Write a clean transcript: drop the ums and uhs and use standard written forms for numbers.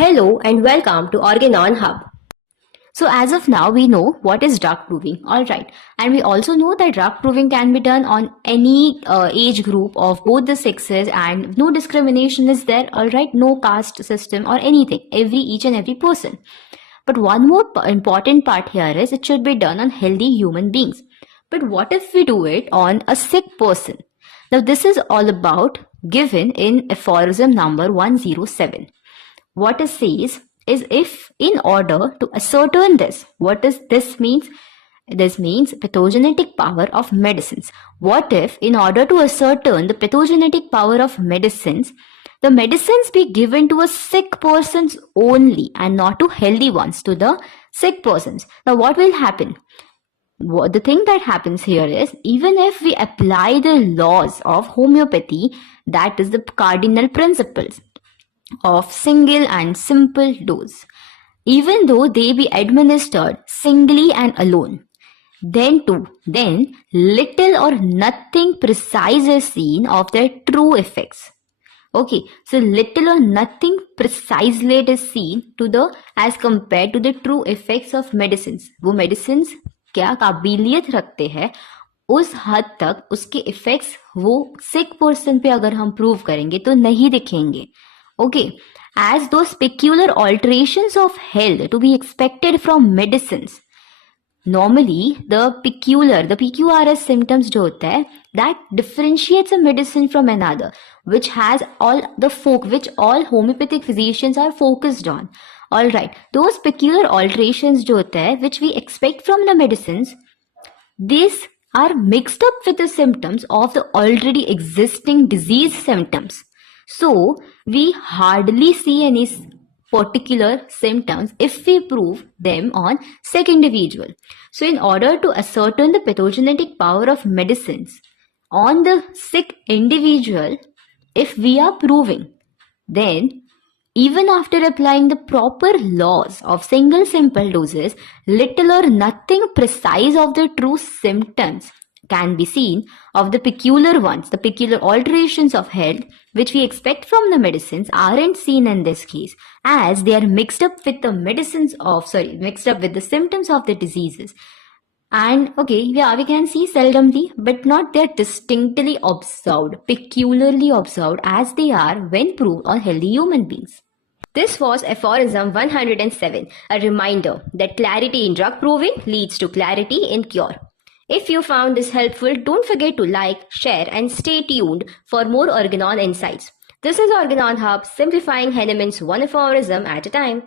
Hello and welcome to Organon Hub. So as of now, we know what is drug proving. All right. And we also know that drug proving can be done on any age group of both the sexes, and no discrimination is there. All right. No caste system or anything. Each and every person. But one more important part here is it should be done on healthy human beings. But what if we do it on a sick person? Now this is all about given in aphorism number 107. What it says is, if in order to ascertain this, what does this means? This means pathogenetic power of medicines. What if in order to ascertain the pathogenetic power of medicines, the medicines be given to a sick persons only and not to healthy ones, to the sick persons? Now what will happen? The thing that happens here is, even if we apply the laws of homeopathy, that is the cardinal principles of single and simple dose, even though they be administered singly and alone, then little or nothing precise is seen of their true effects. Okay, so little or nothing precisely it is seen to the as compared to the true effects of medicines. वो medicines क्या काबिलियत रखते हैं, उस हद तक उसके effects वो सिक पर्सन पे अगर हम प्रूव करेंगे तो नहीं दिखेंगे. Okay, as those peculiar alterations of health to be expected from medicines. Normally, the PQRS symptoms जो होता है, that differentiates a medicine from another, which has which all homeopathic physicians are focused on. Alright, those peculiar alterations जो होता है, which we expect from the medicines, these are mixed up with the symptoms of the already existing disease symptoms. So, we hardly see any particular symptoms if we prove them on sick individual. So, in order to ascertain the pathogenetic power of medicines on the sick individual, if we are proving, then even after applying the proper laws of single simple doses, little or nothing precise of the true symptoms can be seen of the peculiar ones. The peculiar alterations of health which we expect from the medicines aren't seen in this case, as they are mixed up with the symptoms of the diseases. And okay, yeah, we can see seldomly, but not they're distinctly observed, peculiarly observed as they are when proved on healthy human beings. This was aphorism 107, a reminder that clarity in drug proving leads to clarity in cure. If you found this helpful, don't forget to like, share and stay tuned for more Organon insights. This is Organon Hub, simplifying Henneman's one aphorism at a time.